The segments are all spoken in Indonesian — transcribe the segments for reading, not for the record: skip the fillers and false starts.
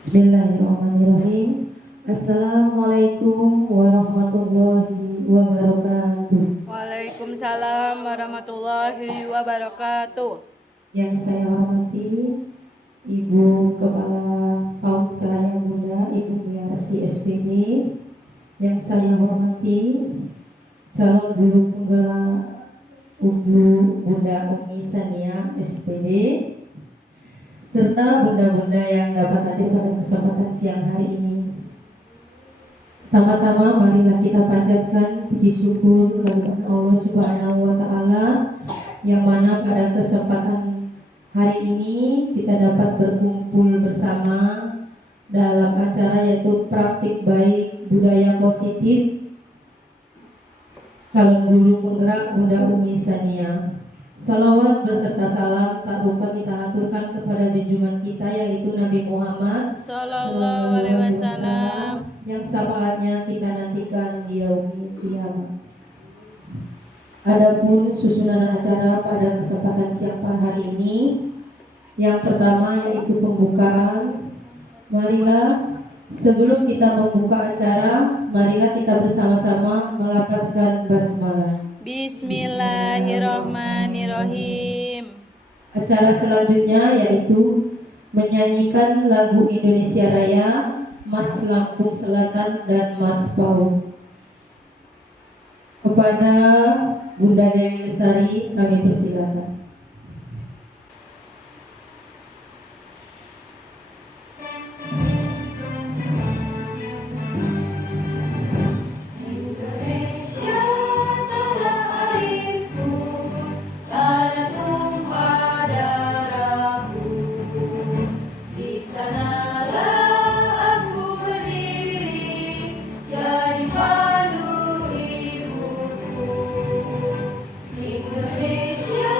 Bismillahirrahmanirrahim. Assalamualaikum warahmatullahi wabarakatuh. Waalaikumsalam warahmatullahi wabarakatuh. Yang saya hormati Ibu Kepala Kaum Cahaya Muda, Ibu Miarsi SPD. Yang saya hormati calon guru penggerak Bunda Umi Sania SPD, serta bunda-bunda yang dapat hadir pada kesempatan siang hari ini. Tama-tama marilah kita panjatkan puji syukur kehadirat Allah Subhanahu wa taala yang mana pada kesempatan hari ini kita dapat berkumpul bersama dalam acara yaitu praktik baik budaya positif calon guru penggerak Bunda Umi Sania. Salawat beserta salam tak lupa kita aturkan kepada junjungan kita yaitu Nabi Muhammad Sallallahu alaihi wasallam yang syafaatnya kita nantikan di yaumil qiyamah. Adapun susunan acara pada kesempatan siang hari ini, yang pertama yaitu pembukaan. Marilah sebelum kita membuka acara, marilah kita bersama-sama melafazkan basmalah. Bismillahirrahmanirrahim. Acara selanjutnya yaitu menyanyikan lagu Indonesia Raya, Mas Lampung Selatan dan Mas Pau. Kepada Bunda Dewi Lestari kami persilakan. Indonesia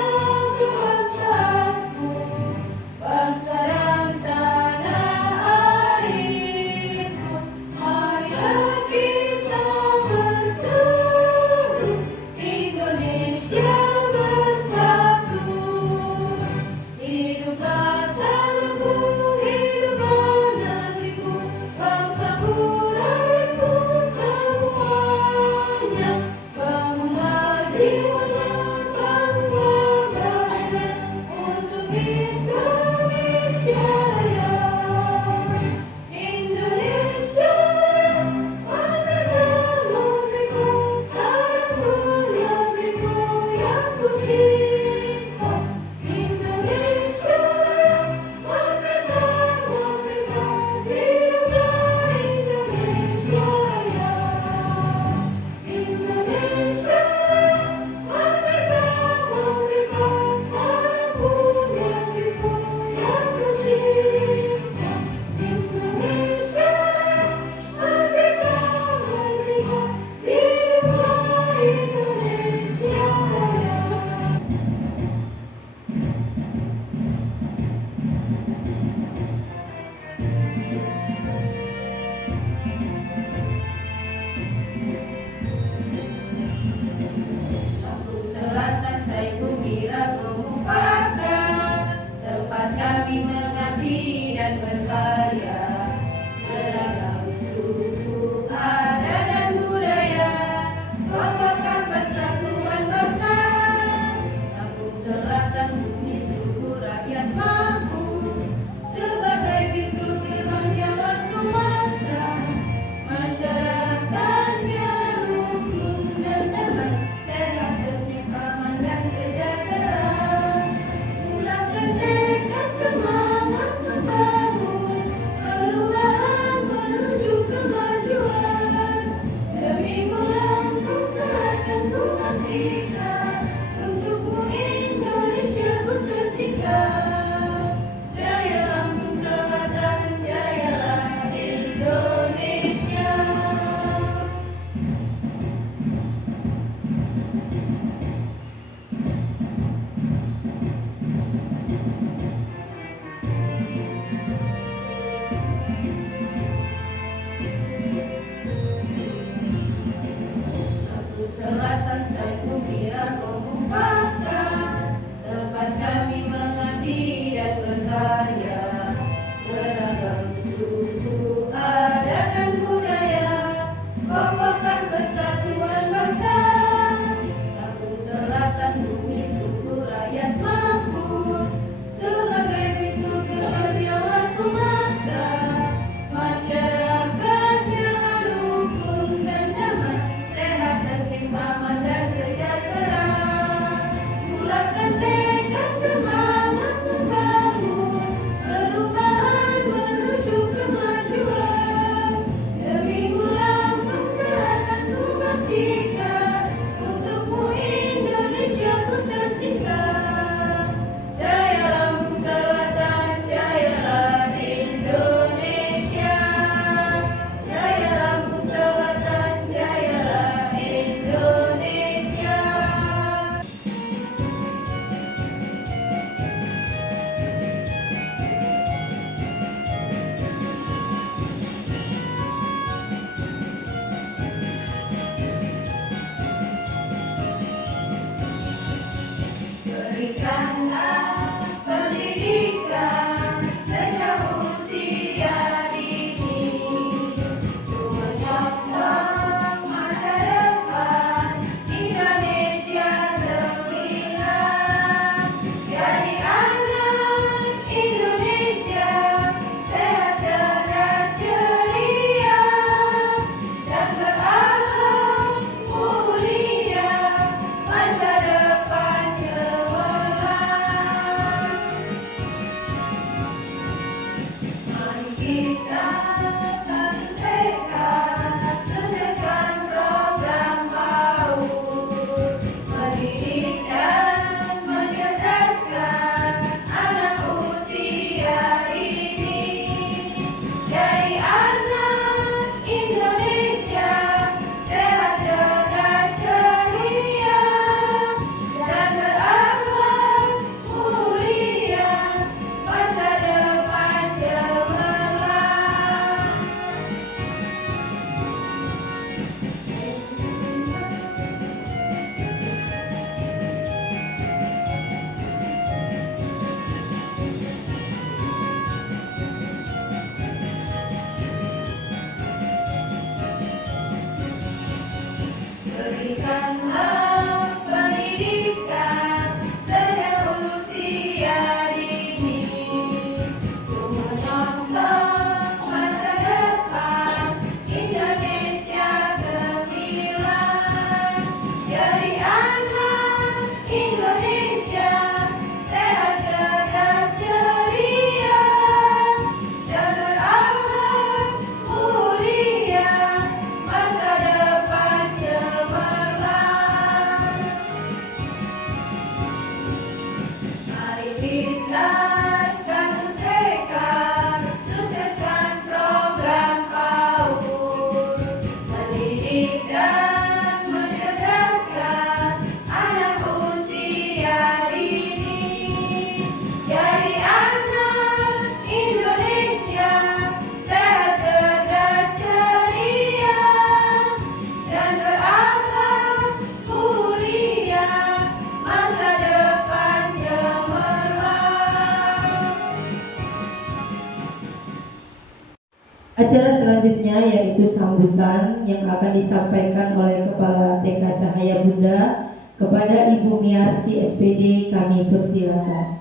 Acara selanjutnya yaitu sambutan yang akan disampaikan oleh Kepala TK Cahaya Bunda kepada Ibu Miarsi SPD, kami persilakan.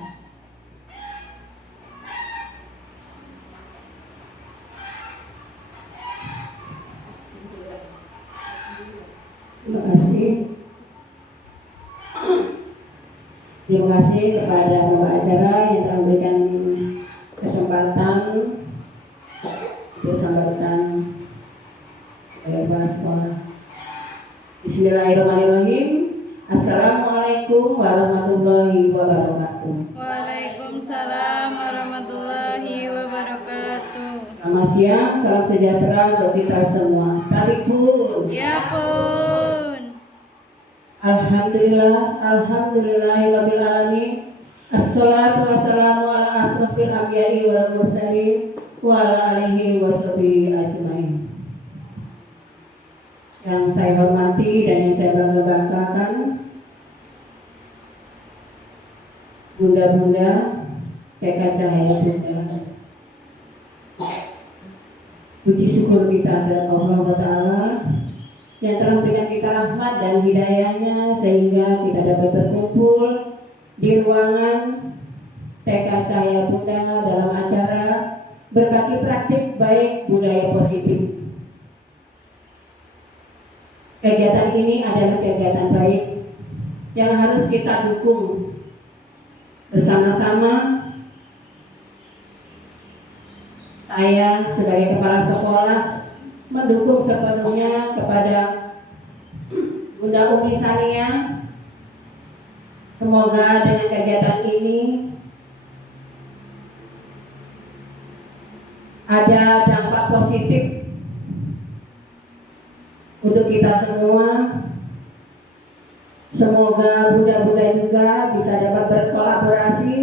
Terima kasih. Terima kasih kepada Bapak acara yang telah memberikan kesempatan untuk sambutan sebagai kepala sekolah. Bismillahirrahmanirrahim. Assalamualaikum warahmatullahi wabarakatuh. Waalaikumsalam warahmatullahi wabarakatuh. Selamat siang, salam sejahtera untuk kita semua. Tapi pun, Ya pun. Alhamdulillahirabbil alamin. Assalatu wassalamu ala asrofil anbiya'i wal mursalin wa ala alihi washabihi ajmain. Yang saya hormati dan yang saya bangga-banggakan, bunda-bunda TK Cahaya Bunda. Puji syukur kita kepada Allah Ta'ala yang telah memberikan kita rahmat dan hidayahnya sehingga kita dapat berkumpul di ruangan TK Cahaya Bunda dalam acara berbagi praktik baik budaya positif. Kegiatan ini adalah kegiatan baik yang harus kita dukung bersama-sama. Saya sebagai kepala sekolah mendukung sepenuhnya kepada Bunda Umi Sania. Semoga dengan kegiatan ini ada dampak positif untuk kita semua. Semoga bunda-bunda juga bisa dapat berkolaborasi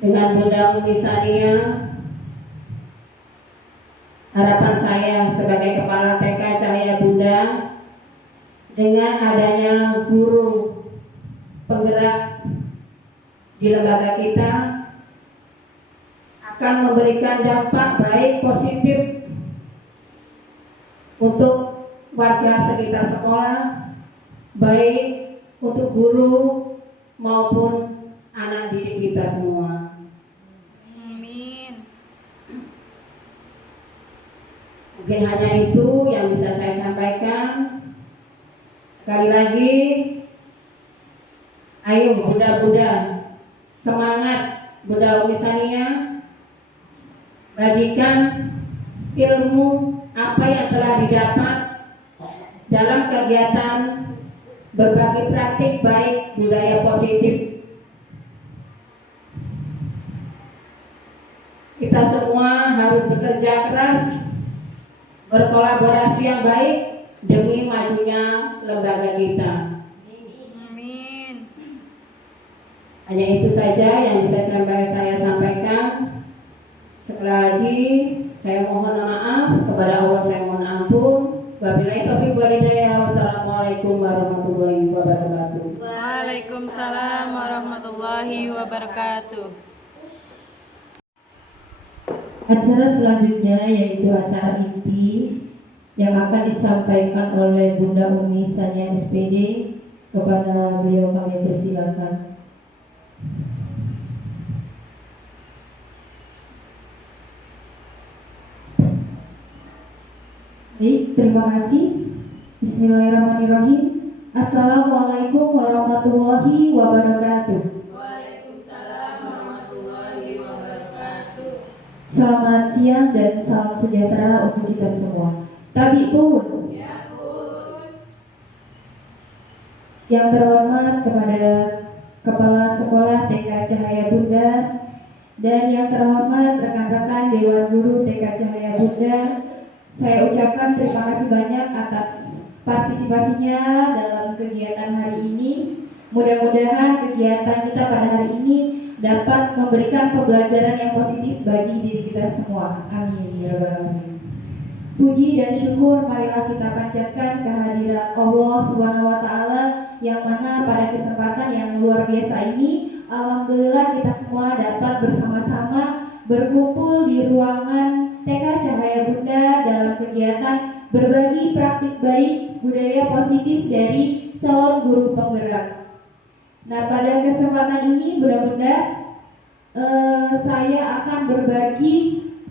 dengan Bunda Umi Sania. Harapan saya sebagai kepala TK Cahaya Bunda, dengan adanya guru penggerak di lembaga kita akan memberikan dampak baik positif untuk warga sekitar sekolah, baik untuk guru maupun anak didik kita semua. Mungkin hanya itu yang bisa saya sampaikan. Sekali lagi, ayo bunda-bunda, semangat Bunda Umi Sania, bagikan ilmu apa yang telah didapat dalam kegiatan berbagi praktik baik budaya positif. Kita semua harus bekerja keras, berkolaborasi yang baik demi majunya lembaga kita. Amin. Hanya itu saja yang bisa saya sampaikan. Sekali lagi saya mohon maaf kepada Allah, saya mohon ampun. Wabillahi taufiq wal hidayah. Wassalamualaikum warahmatullahi wabarakatuh. Waalaikumsalam warahmatullahi wabarakatuh. Acara selanjutnya yaitu acara inti yang akan disampaikan oleh Bunda Umi Sania SPD. Kepada beliau kami persilakan. Baik, terima kasih. Bismillahirrahmanirrahim. Assalamualaikum warahmatullahi wabarakatuh. Selamat siang dan salam sejahtera untuk kita semua. Tapi pun, yang terhormat kepada Kepala Sekolah TK Cahaya Bunda dan yang terhormat rekan-rekan Dewan Guru TK Cahaya Bunda, saya ucapkan terima kasih banyak atas partisipasinya dalam kegiatan hari ini. Mudah-mudahan kegiatan kita pada hari ini dapat memberikan pembelajaran yang positif bagi diri kita semua. Amin ya rabbal alamin. Puji dan syukur marilah kita panjatkan kehadiran Allah Subhanahu wa taala yang mana pada kesempatan yang luar biasa ini alhamdulillah kita semua dapat bersama-sama berkumpul di ruangan TK Cahaya Bunda dalam kegiatan berbagi praktik baik budaya positif dari calon guru penggerak. Nah, pada kesempatan ini Bunda-Bunda, saya akan berbagi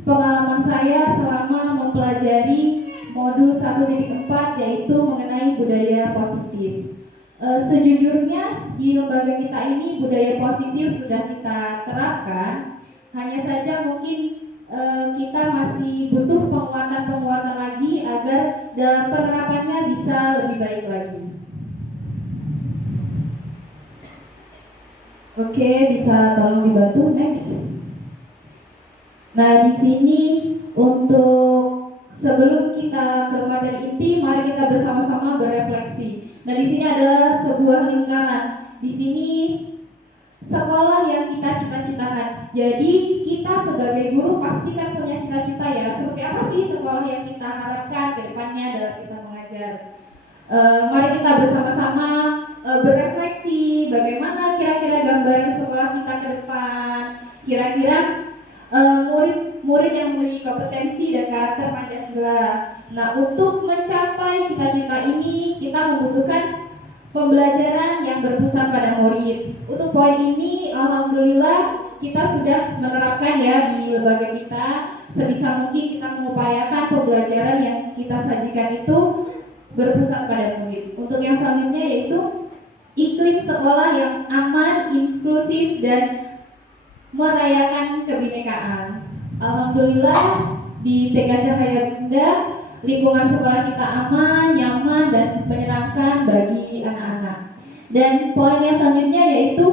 pengalaman saya selama mempelajari modul 1.4 yaitu mengenai budaya positif. Sejujurnya di lembaga kita ini budaya positif sudah kita terapkan, hanya saja mungkin kita masih butuh penguatan lagi agar dalam penerapannya bisa lebih baik lagi. Oke, bisa tolong dibantu next. Nah, di sini untuk sebelum kita ke materi inti, mari kita bersama-sama berefleksi. Nah, di sini adalah sebuah lingkaran. Di sini sekolah yang kita cita-citakan. Jadi kita sebagai guru pasti kan punya cita-cita ya. Seperti apa sih sekolah yang kita harapkan ke depannya dalam kita mengajar? Mari kita bersama-sama berefleksi bagaimana kira-kira gambaran sekolah kita ke depan. Kira-kira murid-murid yang memiliki kompetensi dan karakter Pancasila. Nah, untuk mencapai cita-cita ini kita membutuhkan pembelajaran yang berpusat pada murid. Untuk poin ini, alhamdulillah kita sudah menerapkan ya di lembaga kita. Sebisa mungkin kita mengupayakan pembelajaran yang kita sajikan itu berpusat pada murid. Untuk yang selanjutnya yaitu iklim sekolah yang aman, inklusif, dan merayakan kebinekaan. Alhamdulillah di TK Cahaya Bunda lingkungan sekolah kita aman, nyaman, dan menyenangkan bagi anak-anak. Dan poin yang selanjutnya yaitu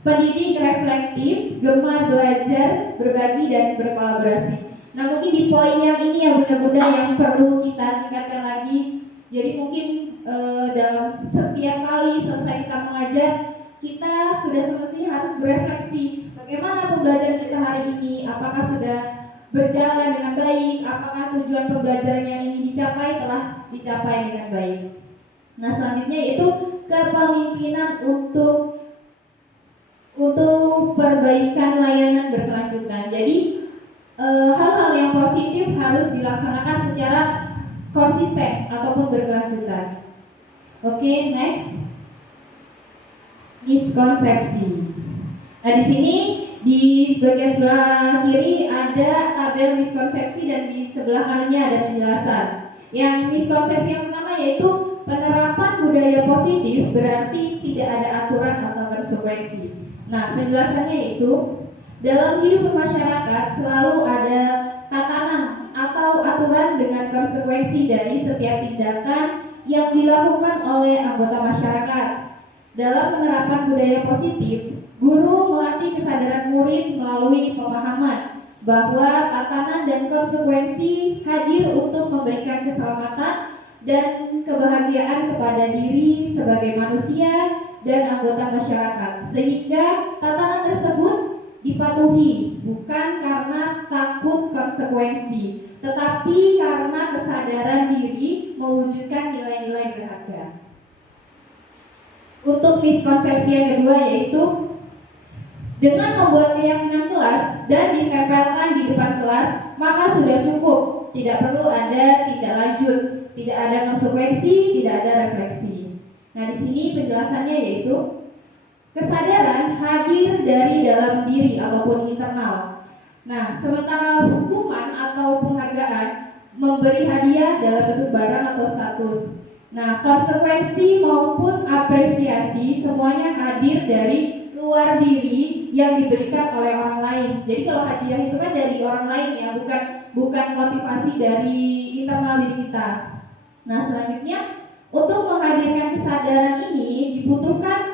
pendidik reflektif, gemar belajar, berbagi, dan berkolaborasi. Nah, mungkin di poin yang ini ya Bunda-Bunda yang perlu kita tingkatkan lagi. Jadi mungkin dalam setiap kali selesai kita mengajar, kita sudah semestinya harus berefleksi bagaimana pembelajaran kita hari ini, apakah sudah berjalan dengan baik, apakah tujuan pembelajaran yang ingin dicapai telah dicapai dengan baik. Nah, selanjutnya yaitu kepemimpinan untuk perbaikan layanan berkelanjutan. Jadi hal-hal yang positif harus dilaksanakan secara konsisten ataupun berkelanjutan. Oke, next. Miskonsepsi. Nah, di sini di bagian sebelah kiri ada tabel miskonsepsi dan di sebelah kanannya ada penjelasan. Yang miskonsepsi yang pertama yaitu penerapan budaya positif berarti tidak ada aturan atau konsekuensi. Nah, penjelasannya yaitu dalam hidup bermasyarakat selalu ada tatanan atau aturan dengan konsekuensi dari setiap tindakan yang dilakukan oleh anggota masyarakat. Dalam penerapan budaya positif, guru melatih kesadaran murid melalui pemahaman bahwa tatanan dan konsekuensi hadir untuk memberikan keselamatan dan kebahagiaan kepada diri sebagai manusia dan anggota masyarakat, sehingga tatanan tersebut dipatuhi bukan karena takut konsekuensi, tetapi karena kesadaran diri mewujudkan nilai-nilai berharga. Untuk miskonsepsi yang kedua yaitu dengan membuat keyakinan kelas dan ditempelkan di depan kelas, maka sudah cukup, tidak perlu ada tindak lanjut, tidak ada konsekuensi, tidak ada refleksi. Nah, di sini penjelasannya yaitu kesadaran hadir dari dalam diri ataupun internal. Nah, sementara hukuman atau penghargaan memberi hadiah dalam bentuk barang atau status. Nah, konsekuensi maupun apresiasi semuanya hadir dari luar diri yang diberikan oleh orang lain. Jadi kalau hadiah itu kan dari orang lain ya, bukan motivasi dari internal diri kita. Nah, selanjutnya untuk menghadirkan kesadaran ini dibutuhkan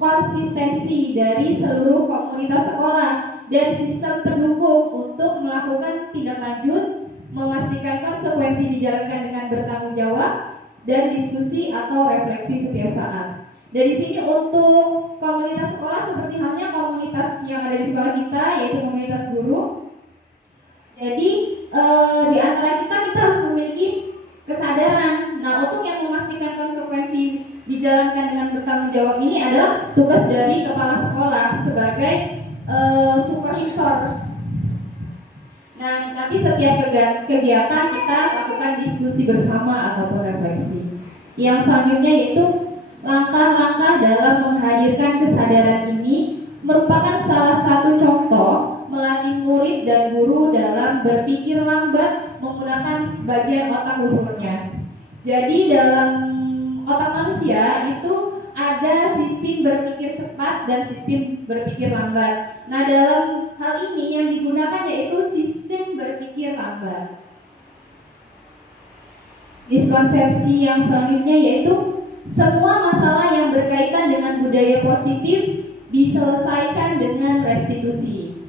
konsistensi dari seluruh komunitas sekolah dan sistem pendukung untuk melakukan tindak lanjut, memastikan konsekuensi dijalankan dengan bertanggung jawab, dan diskusi atau refleksi setiap saat. Dari sini untuk komunitas sekolah seperti halnya komunitas yang ada di sekolah kita yaitu komunitas guru. Jadi di antara kita harus memiliki kesadaran. Nah, untuk yang memastikan konsekuensi dijalankan dengan bertanggung jawab ini adalah tugas dari kepala sekolah sebagai supervisor nanti setiap kegiatan kita lakukan diskusi bersama ataupun refleksi. Yang selanjutnya yaitu langkah-langkah dalam menghadirkan kesadaran ini merupakan salah satu contoh melatih murid dan guru dalam berpikir lambat menggunakan bagian otak luhurnya. Jadi dalam otak manusia itu ada sistem berpikir cepat dan sistem berpikir lambat. Nah, dalam hal ini yang digunakan yaitu sistem berpikir lambat. Miskonsepsi yang selanjutnya yaitu semua masalah yang berkaitan dengan budaya positif diselesaikan dengan restitusi.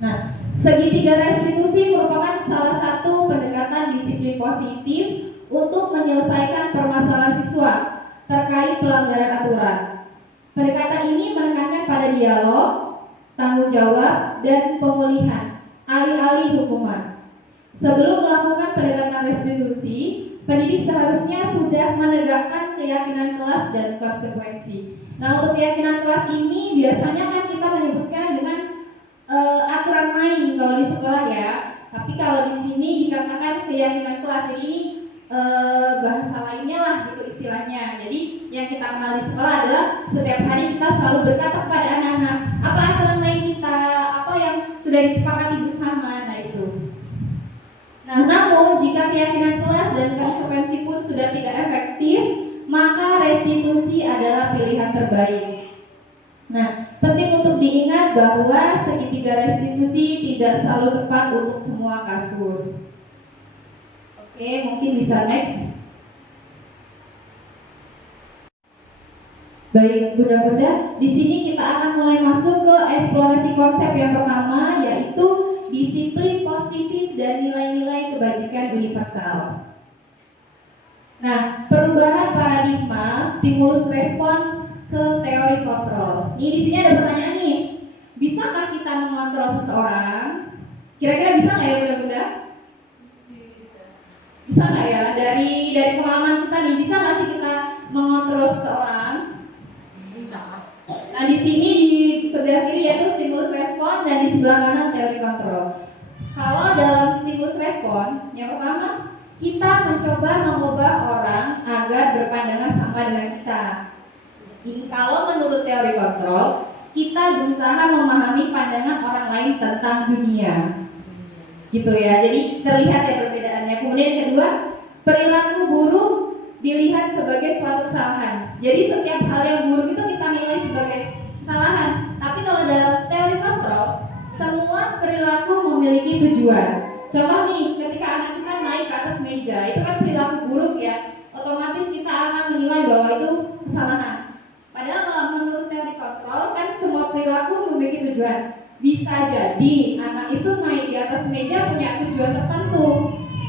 Nah, segitiga restitusi merupakan salah satu pendekatan disiplin positif untuk menyelesaikan permasalahan siswa terkait pelanggaran aturan. Pendekatan ini menekankan pada dialog, tanggung jawab, dan pemulihan, alih-alih hukuman. Sebelum melakukan pendekatan restitusi, pendidik seharusnya sudah menegakkan keyakinan kelas dan konsekuensi. Nah, untuk keyakinan kelas ini biasanya kan kita menyebutkan dengan aturan main kalau di sekolah ya. Tapi kalau di sini dikatakan keyakinan kelas, jadi ini bahasa lainnya lah gitu istilahnya. Jadi yang kita kenal di sekolah adalah setiap hari kita selalu berkata kepada anak-anak apa aturan main kita, apa yang sudah disepakati bersama. Nah itu. Nah, namun jika keyakinan kelas dan konsekuensi pun sudah tidak efektif, maka restitusi adalah pilihan terbaik. Nah, penting untuk diingat bahwa segitiga restitusi tidak selalu tepat untuk semua kasus. Oke, mungkin bisa next. Baik, Bunda-bunda, di sini kita akan mulai masuk ke eksplorasi konsep yang pertama, yaitu disiplin positif dan nilai-nilai kebajikan universal. Nah, perubahan paradigma stimulus respon ke teori kontrol. Ini di sini ada pertanyaan nih, bisakah kita mengontrol seseorang? Kira-kira bisa nggak ya Bunda-bunda? Bisa nggak ya? Dari pengalaman kita nih, bisa nggak sih kita mengontrol seseorang? Bisa. Nah, di sini di sebelah kiri yaitu stimulus respon dan di sebelah kanan teori kontrol. Kalau dalam stimulus respon, yang pertama kita mencoba mengubah orang agar berpandangan sama dengan kita. Kalau menurut teori kontrol, kita berusaha memahami pandangan orang lain tentang dunia. Gitu ya, jadi terlihat ya perbedaannya. Kemudian yang kedua, perilaku buruk dilihat sebagai suatu kesalahan. Jadi setiap hal yang buruk itu kita nilai sebagai kesalahan. Tapi kalau dalam teori kontrol, semua perilaku memiliki tujuan. Contoh nih, ketika anak kita naik ke atas meja, itu kan perilaku buruk ya. Otomatis kita akan menilai bahwa itu kesalahan. Padahal kalau menurut teori kontrol kan semua perilaku memiliki tujuan. Bisa jadi anak itu naik di atas meja punya tujuan tertentu,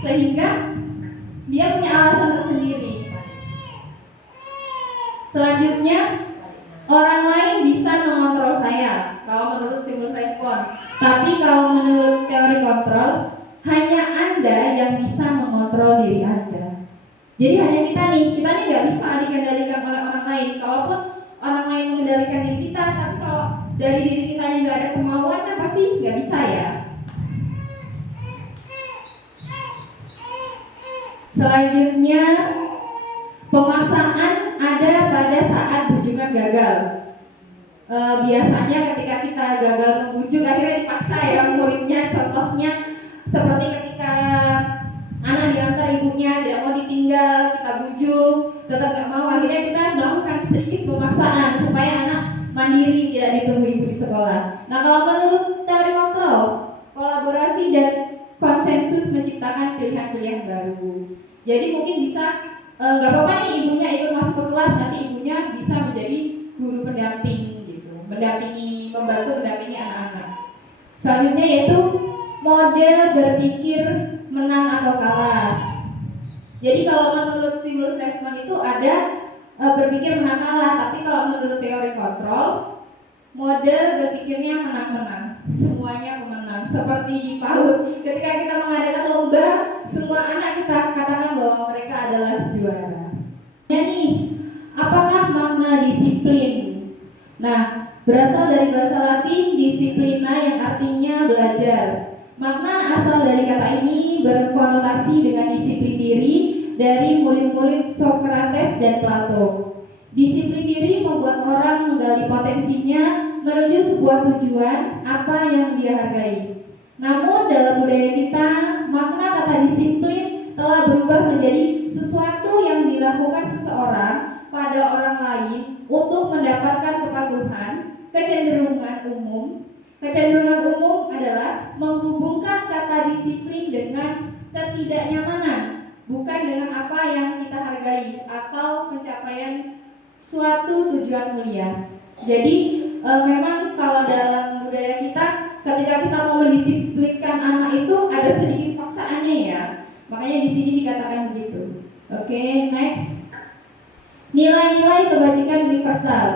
sehingga dia punya alasan tersendiri. Selanjutnya, orang lain bisa mengontrol saya kalau menurut stimulus respon. Tapi kalau menurut teori kontrol, hanya Anda yang bisa mengontrol diri Anda. Jadi hanya kita nih nggak bisa dikendalikan oleh orang lain. Kalaupun orang lain mengendalikan diri kita, tapi kalau dari diri kita yang nggak ada kemauan kan pasti nggak bisa ya. Selanjutnya, pemaksaan ada pada saat bujukan gagal. Biasanya ketika kita gagal membujuk, akhirnya dipaksa ya muridnya. Contohnya seperti ketika anak diantar ibunya tidak mau ditinggal, kita bujuk, tetap nggak mau, akhirnya kita melakukan sedikit pemaksaan supaya anak mandiri, tidak ditunggu ibu di sekolah. Nah, kalau menurut teori kontrol, kolaborasi dan konsensus menciptakan pilihan-pilihan baru. Jadi mungkin bisa nggak apa-apa nih ibunya ikut masuk ke kelas, nanti ibunya bisa menjadi guru pendamping gitu, membantu mendampingi anak-anak. Selanjutnya yaitu model berpikir menang atau kalah. Jadi kalau menurut stimulus respon itu ada berpikir menang kalah, tapi kalau menurut teori kontrol, model berpikirnya menang-menang, semuanya pemenang. Seperti di PAUD, ketika kita mengadakan lomba, semua anak kita katakan bahwa mereka adalah juara. Jadi, apakah makna disiplin? Nah, berasal dari bahasa Latin disiplina yang artinya belajar. Makna asal dari kata ini berkonotasi dengan disiplin diri dari murid-murid Socrates dan Plato. Disiplin diri membuat orang menggali potensinya menuju sebuah tujuan apa yang dia hargai. Namun dalam budaya kita, makna kata disiplin telah berubah menjadi sesuatu yang dilakukan seseorang pada orang lain untuk mendapatkan kepaduan. Kecenderungan umum adalah menghubungkan kata disiplin dengan ketidaknyamanan, bukan dengan apa yang kita hargai atau pencapaian suatu tujuan mulia. Jadi memang kalau dalam budaya kita, ketika kita mau mendisiplinkan anak itu ada sedikit paksaannya ya. Makanya di sini dikatakan begitu. Oke, next. Nilai-nilai kebajikan universal.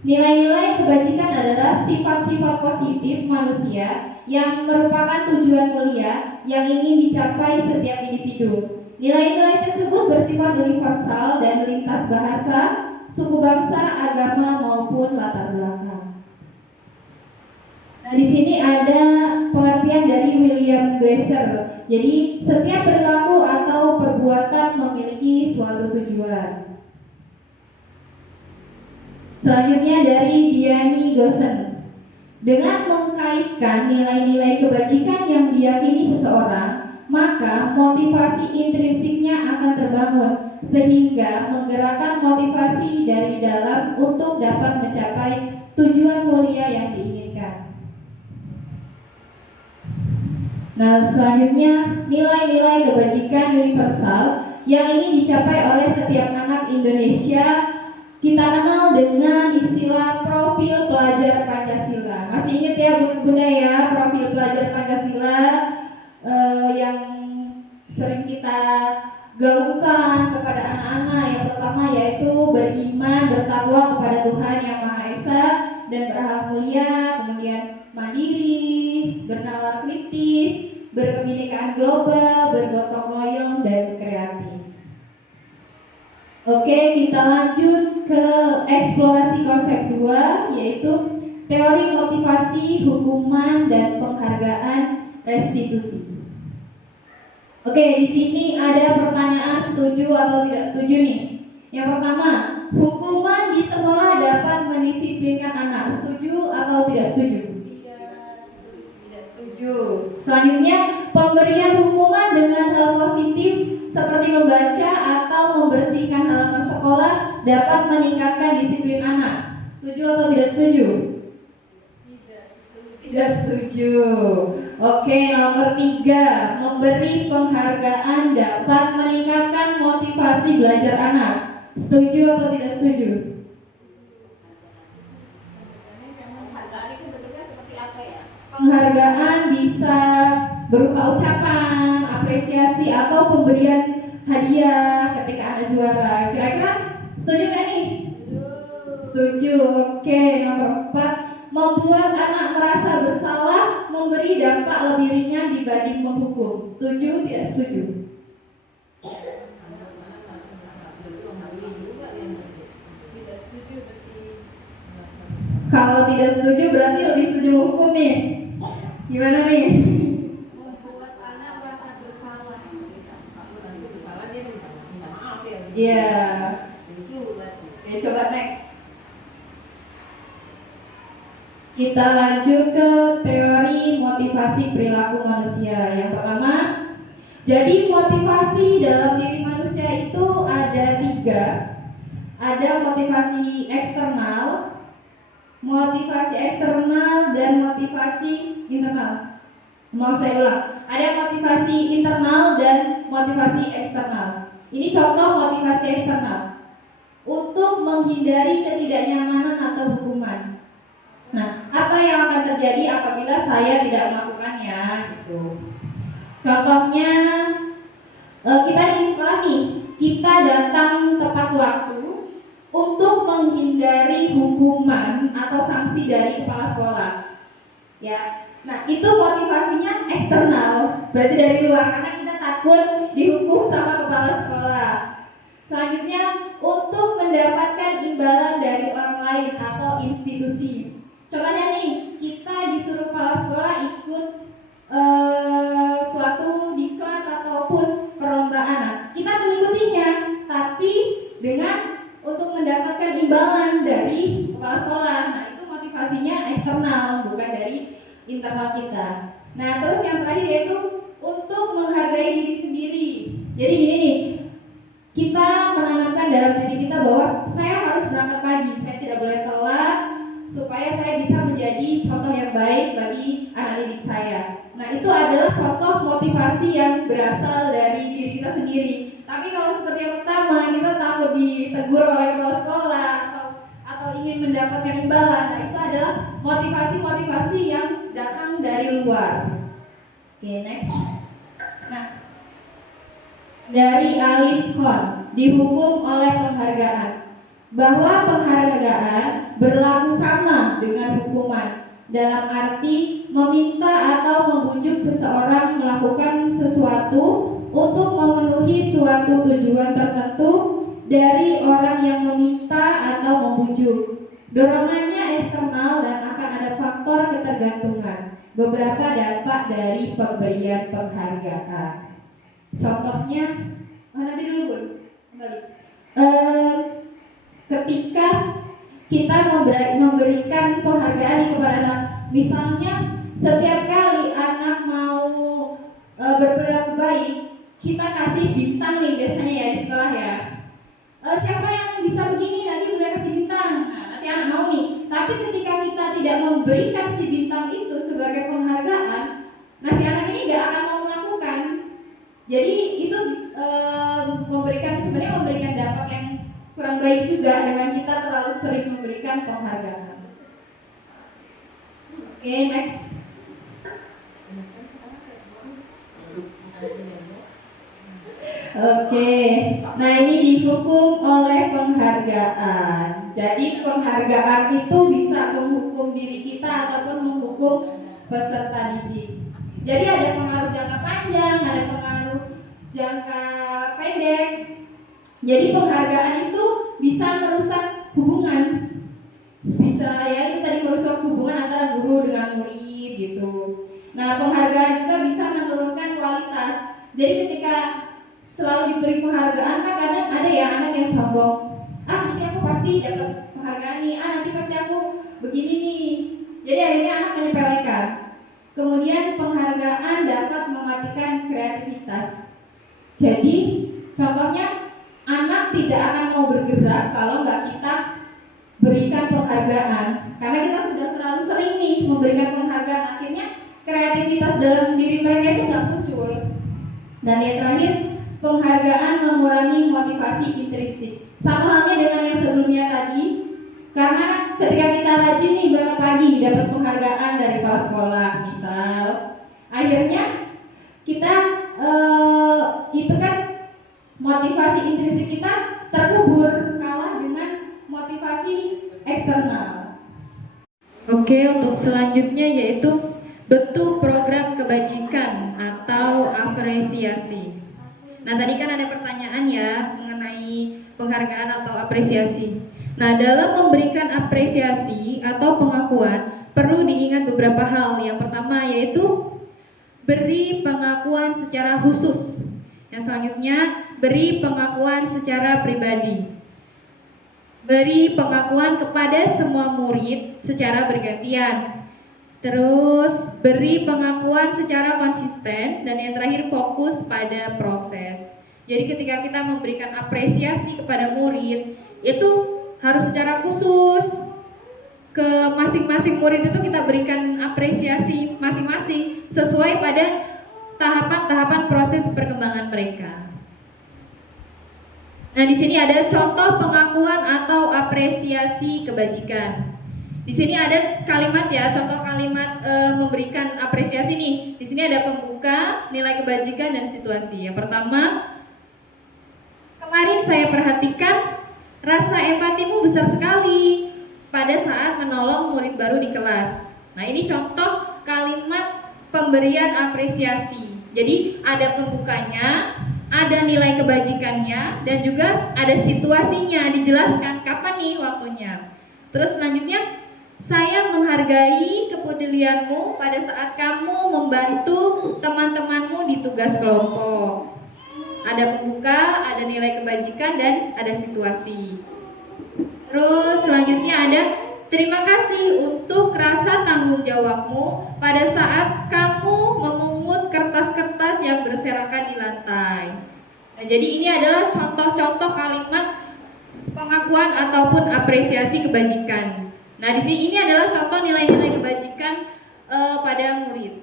Nilai-nilai kebajikan adalah sifat-sifat positif manusia yang merupakan tujuan mulia yang ingin dicapai setiap individu. Nilai-nilai tersebut bersifat universal dan lintas bahasa, suku bangsa, agama maupun latar belakang. Nah, di sini ada pengertian dari William Glasser. Jadi, setiap perilaku atau perbuatan memiliki suatu tujuan. Selanjutnya dari Diani Gosen. Dengan mengkaitkan nilai-nilai kebajikan yang diyakini seseorang, maka motivasi intrinsiknya akan terbangun sehingga menggerakkan motivasi dari dalam untuk dapat mencapai tujuan mulia yang diinginkan. Nah, selanjutnya nilai-nilai kebajikan universal yang ingin dicapai oleh setiap anak Indonesia kita kenal dengan istilah profil pelajar Pancasila. Masih ingat ya bunda ya, profil pelajar Pancasila yang sering kita gaungkan kepada anak-anak. Yang pertama yaitu beriman, bertakwa kepada Tuhan Yang Maha Esa dan berakhlak mulia, kemudian mandiri, bernalar kritis, berkebinekaan global, bergotong royong dan kreatif. Oke, kita lanjut ke eksplorasi konsep 2, yaitu teori motivasi, hukuman, dan penghargaan restitusi. Oke, di sini ada pertanyaan setuju atau tidak setuju nih. Yang pertama, hukuman di sekolah dapat mendisiplinkan anak. Setuju atau tidak setuju? Tidak setuju. Selanjutnya, pemberian hukuman dengan hal positif seperti membaca atau membersihkan halaman sekolah dapat meningkatkan disiplin anak. Setuju atau tidak setuju? Tidak setuju. Oke, nomor 3, memberi penghargaan dapat meningkatkan motivasi belajar anak. Setuju atau tidak setuju? Penghargaan bisa berupa ucapan, apresiasi, atau pemberian hadiah ketika ada juara. Kira-kira setuju gak nih? Setuju. Oke, nomor 4, membuat anak merasa bersalah memberi dampak lebih ringan dibanding menghukum. Setuju tidak setuju? Kalau tidak setuju berarti lebih setuju menghukum nih. Gimana nih? Membuat anak merasa bersalah. Iya. Oke, coba next. Kita lanjut ke teori motivasi perilaku manusia. Yang pertama, jadi motivasi dalam diri manusia itu ada 3. Ada motivasi eksternal, dan motivasi internal. Mau saya ulang. Ada motivasi internal dan motivasi eksternal. Ini contoh motivasi eksternal. Untuk menghindari ketidaknyamanan atau hukuman. Nah, apa yang akan terjadi apabila saya tidak melakukannya gitu. Contohnya kita di sekolah nih, kita datang tepat waktu untuk menghindari hukuman atau sanksi dari kepala sekolah. Ya. Nah, itu motivasinya eksternal, berarti dari luar karena kita takut dihukum sama kepala sekolah. Selanjutnya, untuk mendapatkan imbalan dari orang lain atau institusi. Contohnya nih, kita disuruh kepala sekolah ikut internal kita. Nah, terus yang terakhir yaitu untuk menghargai diri sendiri. Jadi gini nih, kita menanamkan dalam diri kita bahwa saya harus berangkat pagi, saya tidak boleh telat supaya saya bisa menjadi contoh yang baik bagi anak didik saya. Nah, itu adalah contoh motivasi yang berasal dari diri kita sendiri. Tapi kalau seperti yang pertama, kita takut ditegur oleh kepala sekolah atau ingin mendapatkan imbalan, nah itu adalah motivasi-motivasi yang datang dari luar. Oke, next. Nah, dari Alif Khon, dihukum oleh penghargaan. Bahwa penghargaan berlaku sama dengan hukuman, dalam arti meminta atau membujuk seseorang melakukan sesuatu untuk memenuhi suatu tujuan tertentu dari orang yang meminta atau membujuk. Dorongannya eksternal dan akan ada faktor ketergantungan. Beberapa dampak dari pemberian penghargaan. Contohnya, nanti dulu Bun, kembali. Ketika kita memberikan penghargaan kepada anak, misalnya setiap kali anak mau berperilaku baik, kita kasih bintang nih biasanya ya di sekolah ya. Siapa yang bisa begini nanti udah kasih bintang. Nah, nanti anak mau nih. Tapi ketika kita tidak memberikan si bintang itu sebagai penghargaan, nah si anak ini nggak akan mau melakukan. Jadi itu sebenarnya memberikan dampak yang kurang baik juga dengan kita terlalu sering memberikan penghargaan. Oke, next. Oke, nah ini dihukum oleh penghargaan. Jadi penghargaan itu bisa menghukum diri kita ataupun menghukum peserta didik. Jadi ada pengaruh jangka panjang, ada pengaruh jangka pendek. Jadi penghargaan itu bisa merusak hubungan. Bisa ya, ini tadi merusak hubungan antara guru dengan murid gitu. Nah, penghargaan juga bisa menurunkan kualitas. Jadi ketika selalu diberi penghargaan, kan kadang ada ya anak yang sombong. Nanti aku pasti dapat penghargaan nih. Nanti pasti aku begini nih. Jadi akhirnya anak menyepelekan. Kemudian penghargaan dapat mematikan kreativitas. Jadi contohnya anak tidak akan mau bergerak kalau nggak kita berikan penghargaan. Karena kita sudah terlalu sering nih memberikan penghargaan, akhirnya kreativitas dalam diri mereka itu nggak muncul. Dan yang terakhir, penghargaan mengurangi motivasi intrinsik. Sama halnya dengan yang sebelumnya tadi, karena ketika kita rajin nih berangkat pagi dapat penghargaan dari kepala sekolah, misal, akhirnya kita itu kan motivasi intrinsik kita terkubur kalah dengan motivasi eksternal. Oke, untuk selanjutnya yaitu bentuk program kebajikan atau apresiasi. Nah, tadi kan ada pertanyaan ya mengenai penghargaan atau apresiasi. Nah, dalam memberikan apresiasi atau pengakuan perlu diingat beberapa hal. Yang pertama yaitu beri pengakuan secara khusus. Yang selanjutnya, beri pengakuan secara pribadi. Beri pengakuan kepada semua murid secara bergantian. Terus beri pengakuan secara konsisten, dan yang terakhir fokus pada proses. Jadi ketika kita memberikan apresiasi kepada murid, itu harus secara khusus. Ke masing-masing murid itu kita berikan apresiasi masing-masing sesuai pada tahapan-tahapan proses perkembangan mereka. Nah, di sini ada contoh pengakuan atau apresiasi kebajikan. Di sini ada kalimat ya, contoh kalimat memberikan apresiasi nih. Di sini ada pembuka, nilai kebajikan, dan situasi. Yang pertama, kemarin saya perhatikan rasa empatimu besar sekali pada saat menolong murid baru di kelas. Nah, ini contoh kalimat pemberian apresiasi. Jadi ada pembukanya, ada nilai kebajikannya, dan juga ada situasinya, dijelaskan kapan nih waktunya. Terus selanjutnya, saya menghargai kepedulianmu pada saat kamu membantu teman-temanmu di tugas kelompok. Ada pembuka, ada nilai kebajikan, dan ada situasi. Terus selanjutnya ada Terima kasih untuk rasa tanggung jawabmu pada saat kamu memungut kertas-kertas yang berserakan di lantai. Nah, jadi ini adalah contoh-contoh kalimat pengakuan ataupun apresiasi kebajikan. Nah, di sini ini adalah contoh nilai-nilai kebajikan pada murid.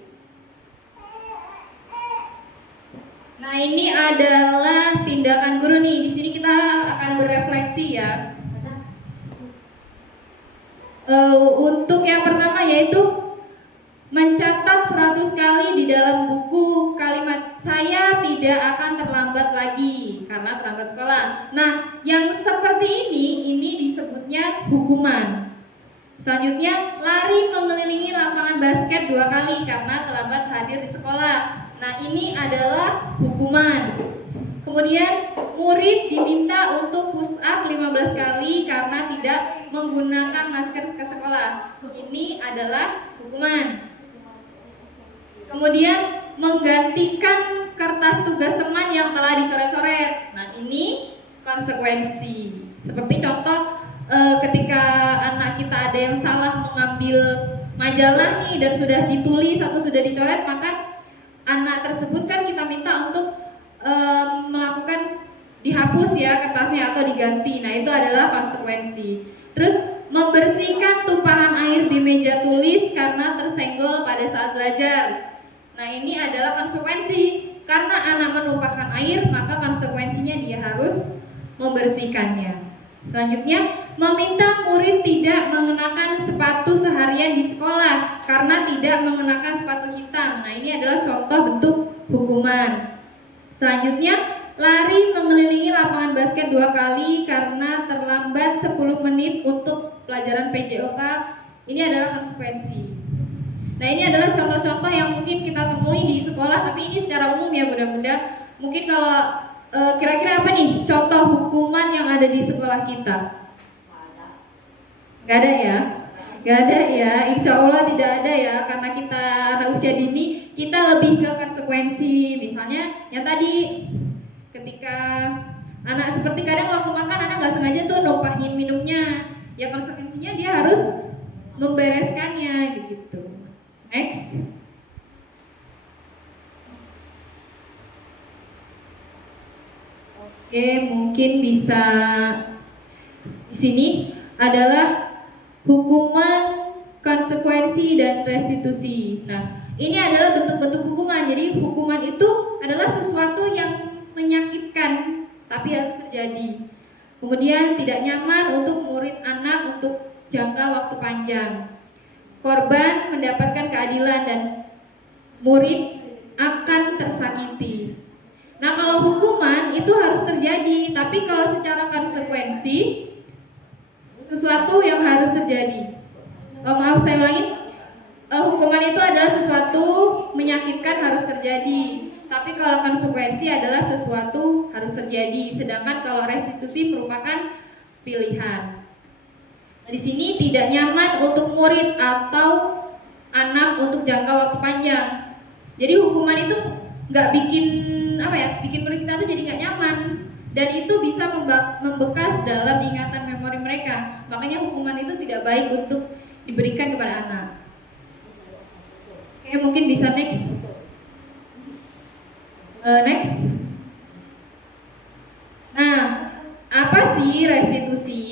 Nah, ini adalah tindakan guru nih. Di sini kita akan berefleksi ya. Untuk yang pertama yaitu mencatat 100 kali di dalam buku kalimat saya tidak akan terlambat lagi karena terlambat sekolah. Nah, yang seperti ini disebutnya hukuman. Selanjutnya, lari mengelilingi lapangan basket 2 kali karena terlambat hadir di sekolah. Nah, ini adalah hukuman. Kemudian murid diminta untuk push up 15 kali karena tidak menggunakan masker ke sekolah. Ini adalah hukuman. Kemudian menggantikan kertas tugas teman yang telah dicoret-coret. Nah, ini konsekuensi. Seperti contoh ketika anak kita ada yang salah mengambil majalah nih dan sudah ditulis atau sudah dicoret, maka anak tersebut kan kita minta untuk melakukan dihapus ya kertasnya atau diganti. Nah, itu adalah konsekuensi. Terus membersihkan tumpahan air di meja tulis karena tersenggol pada saat belajar. Nah, ini adalah konsekuensi. Karena anak menumpahkan air, maka konsekuensinya dia harus membersihkannya. Selanjutnya, meminta murid tidak mengenakan sepatu seharian di sekolah karena tidak mengenakan sepatu hitam. Nah, ini adalah contoh bentuk hukuman. Selanjutnya, lari mengelilingi lapangan basket 2 kali karena terlambat 10 menit untuk pelajaran PJOK. Ini adalah konsekuensi. Nah, ini adalah contoh-contoh yang mungkin kita temui di sekolah, tapi ini secara umum ya, mudah-mudahan. Mungkin kalau kira-kira apa nih contoh hukuman yang ada di sekolah kita? Gak ada ya? Gak ada ya, insya Allah tidak ada ya, karena kita anak usia dini, kita lebih ke konsekuensi. Misalnya yang tadi, ketika anak seperti kadang waktu makan anak nggak sengaja tuh numpahin minumnya, ya konsekuensinya dia harus membereskannya gitu. Next. Oke, mungkin bisa di sini adalah hukuman, konsekuensi, dan restitusi. Nah, ini adalah bentuk-bentuk hukuman. Jadi hukuman itu adalah sesuatu yang menyakitkan, tapi harus terjadi. Kemudian tidak nyaman untuk murid anak untuk jangka waktu panjang. Korban mendapatkan keadilan dan murid akan tersakiti. Nah, kalau hukuman itu harus terjadi, tapi kalau secara konsekuensi sesuatu yang harus terjadi. Maaf, saya ulangi. Hukuman itu adalah sesuatu menyakitkan harus terjadi, tapi kalau konsekuensi adalah sesuatu harus terjadi. Sedangkan kalau restitusi merupakan pilihan. Nah, di sini tidak nyaman untuk murid atau anak untuk jangka waktu panjang. Jadi hukuman itu nggak bikin bikin murid kita tuh jadi nggak nyaman, dan itu bisa membekas dalam ingatan memori mereka. Makanya hukuman itu tidak baik untuk diberikan kepada anak. Oke, mungkin bisa next. Next. Nah, apa sih restitusi?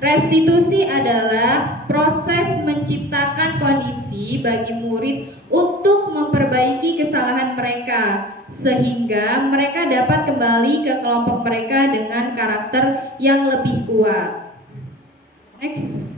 Restitusi adalah proses menciptakan kondisi bagi murid untuk memperbaiki kesalahan mereka, sehingga mereka dapat kembali ke kelompok mereka dengan karakter yang lebih kuat. Next.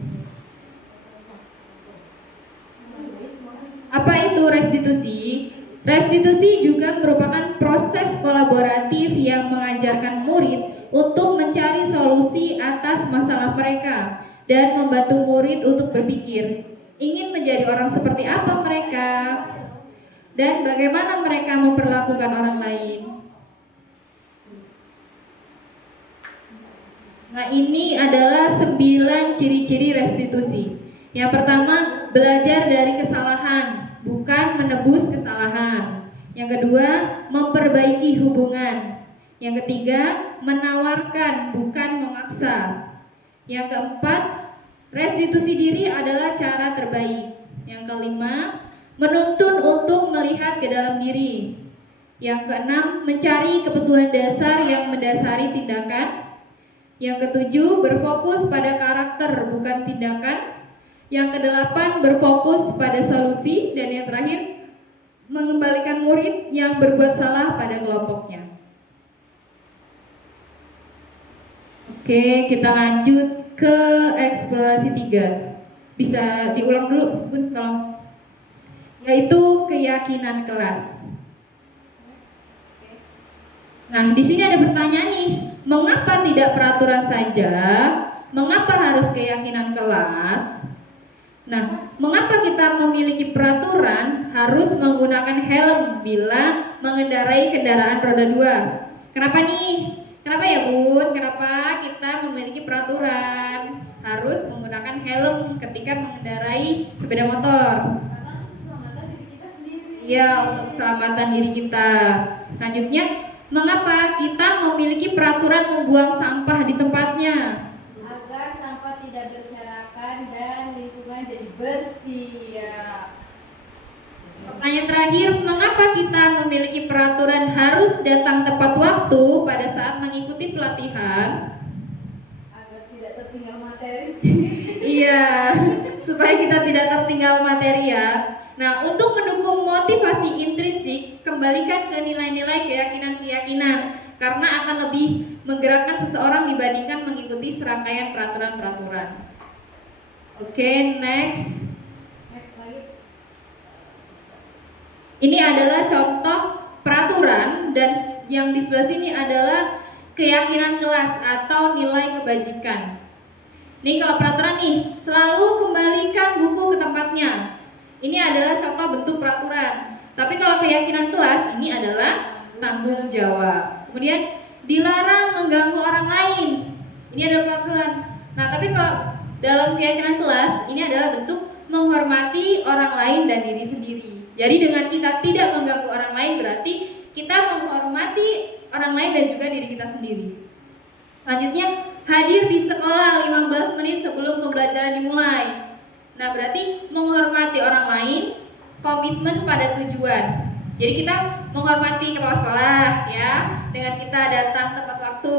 Apa itu restitusi? Restitusi juga merupakan proses kolaboratif yang mengajarkan murid untuk mencari solusi atas masalah mereka dan membantu murid untuk berpikir, ingin menjadi orang seperti apa mereka dan bagaimana mereka memperlakukan orang lain. Nah, ini adalah 9 ciri-ciri restitusi. Yang pertama, belajar dari kesalahan, bukan menebus kesalahan. Yang kedua, memperbaiki hubungan. Yang ketiga, menawarkan, bukan memaksa. Yang keempat, Restitusi diri adalah cara terbaik. Yang kelima, menuntun untuk melihat ke dalam diri. Yang keenam, mencari kebutuhan dasar yang mendasari tindakan. Yang ketujuh, berfokus pada karakter bukan tindakan. Yang kedelapan, berfokus pada solusi. Dan yang terakhir, mengembalikan murid yang berbuat salah pada kelompoknya. Oke, kita lanjut ke eksplorasi 3. Bisa diulang dulu, Bun, tolong. Yaitu keyakinan kelas. Nah, di sini ada pertanyaan nih, mengapa tidak peraturan saja? Mengapa harus keyakinan kelas? Nah, mengapa kita memiliki peraturan harus menggunakan helm bila mengendarai kendaraan roda 2? Kenapa nih? Kenapa ya Bun? Kenapa kita memiliki peraturan harus menggunakan helm ketika mengendarai sepeda motor? Karena untuk keselamatan diri kita sendiri. Iya, untuk keselamatan diri kita. Selanjutnya, mengapa kita memiliki peraturan membuang sampah di tempatnya? Agar sampah tidak berserakan dan lingkungan jadi bersih ya. Pertanyaan terakhir, mengapa kita memiliki peraturan harus datang tepat waktu pada saat mengikuti pelatihan? Agar tidak tertinggal materi. Iya, supaya kita tidak tertinggal materi ya. Nah, untuk mendukung motivasi intrinsik, kembalikan ke nilai-nilai keyakinan-keyakinan karena akan lebih menggerakkan seseorang dibandingkan mengikuti serangkaian peraturan-peraturan. Oke, next. Next lagi. Ini adalah contoh peraturan dan yang di sebelah sini adalah keyakinan kelas atau nilai kebajikan. Nih kalau peraturan nih, selalu kembalikan buku ke tempatnya. Ini adalah contoh bentuk peraturan. Tapi kalau keyakinan kelas ini adalah tanggung jawab. Kemudian dilarang mengganggu orang lain. Ini adalah peraturan. Nah, tapi kalau dalam keyakinan kelas ini adalah bentuk menghormati orang lain dan diri sendiri. Jadi dengan kita tidak mengganggu orang lain berarti kita menghormati orang lain dan juga diri kita sendiri. Selanjutnya, hadir di sekolah 15 menit sebelum pembelajaran dimulai. Nah, berarti menghormati orang lain, komitmen pada tujuan. Jadi kita menghormati kepala sekolah ya, dengan kita datang tepat waktu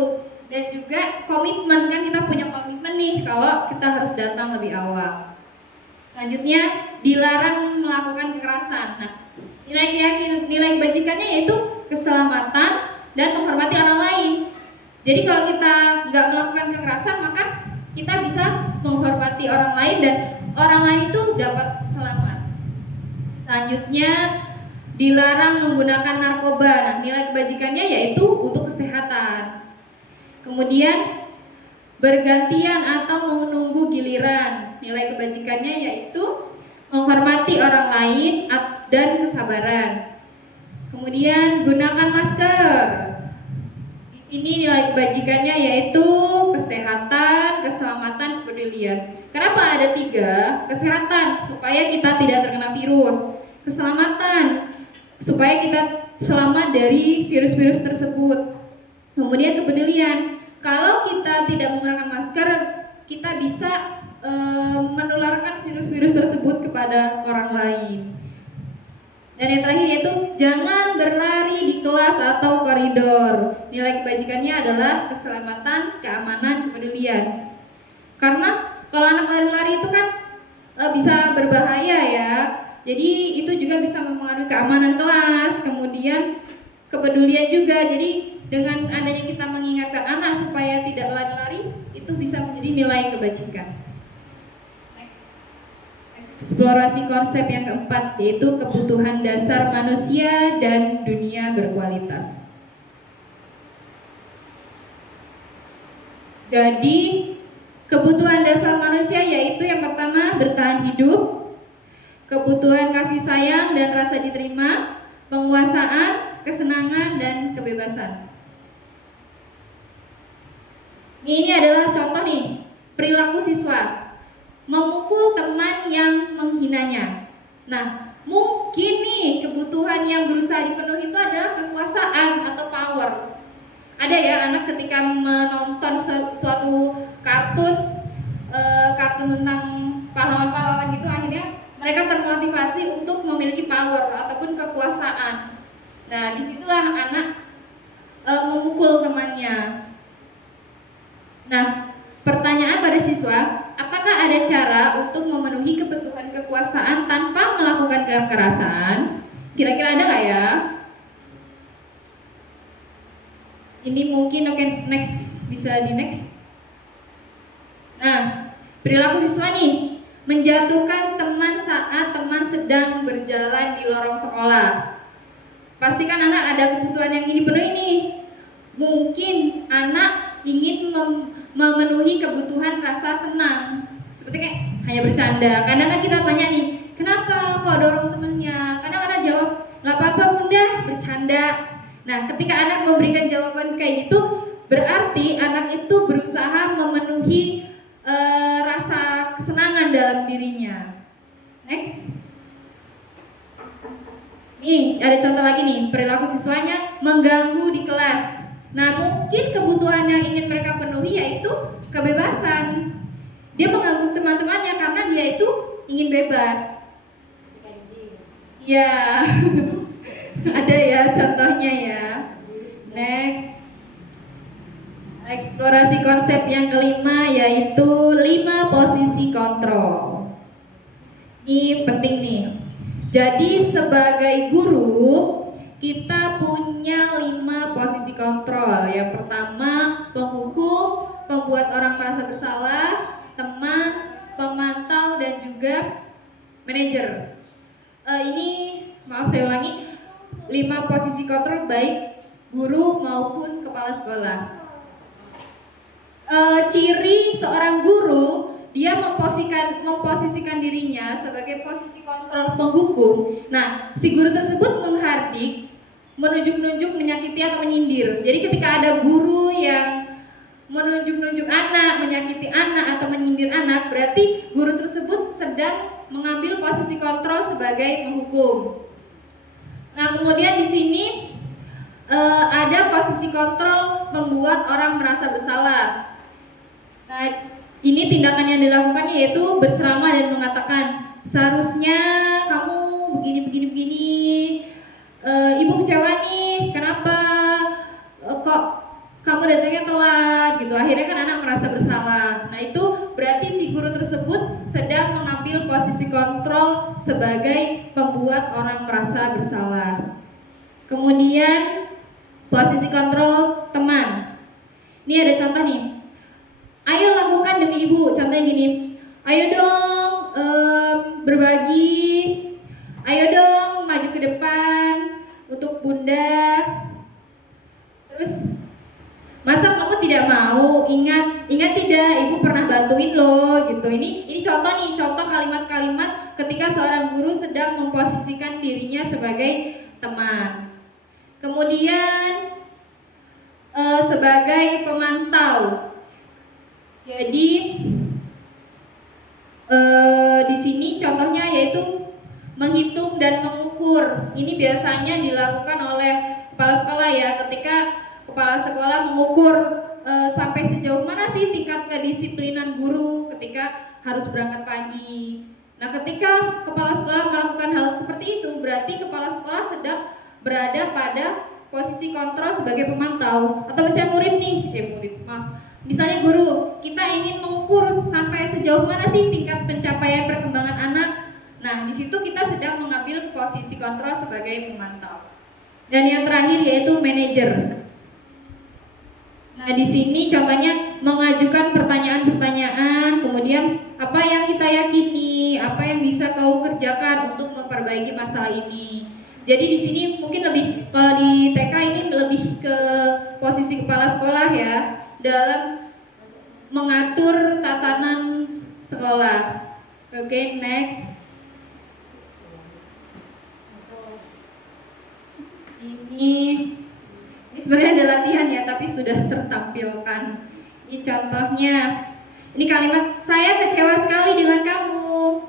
dan juga komitmen, kan kita punya komitmen nih kalau kita harus datang lebih awal. Selanjutnya, dilarang melakukan kekerasan. Nah, nilai kebajikannya yaitu keselamatan dan menghormati orang lain. Jadi kalau kita nggak melakukan kekerasan, maka kita bisa menghormati orang lain dan orang lain itu dapat selamat. Selanjutnya, dilarang menggunakan narkoba. Nah, nilai kebajikannya yaitu untuk kesehatan. Kemudian bergantian atau menunggu giliran. Nilai kebajikannya yaitu menghormati orang lain dan kesabaran. Kemudian gunakan masker. Di sini nilai kebajikannya yaitu kesehatan, keselamatan, kepedulian. Kenapa ada 3? Kesehatan supaya kita tidak terkena virus. Keselamatan supaya kita selamat dari virus-virus tersebut. Kemudian kepedulian. Kalau kita tidak menggunakan masker, kita bisa menularkan virus-virus tersebut kepada orang lain. Dan yang terakhir yaitu jangan berlari di kelas atau koridor. Nilai kebajikannya adalah keselamatan, keamanan, kepedulian. Karena kalau anak lari-lari itu kan bisa berbahaya ya. Jadi itu juga bisa mempengaruhi keamanan kelas, kemudian kepedulian juga. Jadi dengan adanya kita mengingatkan anak supaya tidak lari-lari, itu bisa menjadi nilai kebajikan. Eksplorasi konsep yang keempat yaitu kebutuhan dasar manusia dan dunia berkualitas. Jadi kebutuhan dasar manusia yaitu yang pertama bertahan hidup, kebutuhan kasih sayang dan rasa diterima, penguasaan, kesenangan dan kebebasan. Ini adalah contoh nih perilaku siswa. Memukul teman yang menghinanya. Nah, mungkin nih kebutuhan yang berusaha dipenuhi itu adalah kekuasaan atau power. Ada ya anak ketika menonton suatu kartun kartun tentang pahlawan-pahlawan gitu, akhirnya mereka termotivasi untuk memiliki power ataupun kekuasaan. Nah, disitulah anak memukul temannya. Nah, pertanyaan pada siswa, apakah ada cara untuk memenuhi kebutuhan kekuasaan tanpa melakukan kekerasan? Kira-kira ada nggak ya? Ini mungkin oke, next, bisa di next. Nah, perilaku siswa nih, menjatuhkan teman saat teman sedang berjalan di lorong sekolah. Pastikan anak ada kebutuhan yang ingin dipenuhi nih. Mungkin anak ingin memenuhi kebutuhan rasa senang, seperti kayak hanya bercanda. Kadang kan kita tanya nih, kenapa kok dorong temennya? Kadang anak jawab, nggak apa-apa bunda, bercanda. Nah, ketika anak memberikan jawaban kayak gitu, berarti anak itu berusaha memenuhi rasa kesenangan dalam dirinya. Next. Nih, ada contoh lagi nih, perilaku siswanya mengganggu di kelas. Nah, mungkin kebutuhan yang ingin mereka penuhi yaitu kebebasan. Dia mengganggu teman-temannya karena dia itu ingin bebas. Ya, ada ya contohnya ya. Next. Eksplorasi konsep yang kelima yaitu 5 posisi kontrol. Ini penting nih. Jadi sebagai guru kita punya 5 posisi kontrol. Yang pertama penghukum, pembuat orang merasa bersalah, teman, pemantau, dan juga manajer. Ini maaf saya ulangi, 5 posisi kontrol baik guru maupun kepala sekolah. Ciri seorang guru, dia memposisikan dirinya sebagai posisi kontrol penghukum. Nah, si guru tersebut menghardik, menunjuk-nunjuk, menyakiti atau menyindir. Jadi ketika ada guru yang menunjuk-nunjuk anak, menyakiti anak atau menyindir anak, berarti guru tersebut sedang mengambil posisi kontrol sebagai penghukum. Nah, kemudian di sini ada posisi kontrol membuat orang merasa bersalah. Nah, ini tindakan yang dilakukan yaitu berceramah dan mengatakan, seharusnya kamu begini. Ibu kecewa nih, kenapa kok kamu datangnya telat gitu. Akhirnya kan anak merasa bersalah. Nah, itu berarti si guru tersebut sedang mengambil posisi kontrol sebagai pembuat orang merasa bersalah. Kemudian posisi kontrol teman. Ini ada contoh nih. Ayo lakukan demi ibu. Contohnya gini, ayo dong berbagi, ayo dong maju ke depan untuk bunda. Terus, masa kamu tidak mau? Ingat tidak, ibu pernah bantuin loh gitu. Ini contoh nih, contoh kalimat-kalimat ketika seorang guru sedang memposisikan dirinya sebagai teman. Kemudian sebagai pemantau. Jadi di sini contohnya yaitu menghitung dan mengukur. Ini biasanya dilakukan oleh kepala sekolah ya, ketika kepala sekolah mengukur sampai sejauh mana sih tingkat kedisiplinan guru ketika harus berangkat pagi. Nah, ketika kepala sekolah melakukan hal seperti itu, berarti kepala sekolah sedang berada pada posisi kontrol sebagai pemantau. Atau misalnya misalnya guru, kita ingin mengukur sampai sejauh mana sih tingkat pencapaian perkembangan anak. Nah, di situ kita sedang mengambil posisi kontrol sebagai pemantau. Dan yang terakhir yaitu manajer. Nah, di sini contohnya mengajukan pertanyaan-pertanyaan, kemudian apa yang kita yakini, apa yang bisa kau kerjakan untuk memperbaiki masalah ini. Jadi di sini mungkin lebih, kalau di TK ini lebih ke posisi kepala sekolah ya, dalam mengatur tatanan sekolah. Oke, next. Ini sebenarnya ada latihan ya, tapi sudah tertampilkan. Ini contohnya. Ini kalimat, saya kecewa sekali dengan kamu.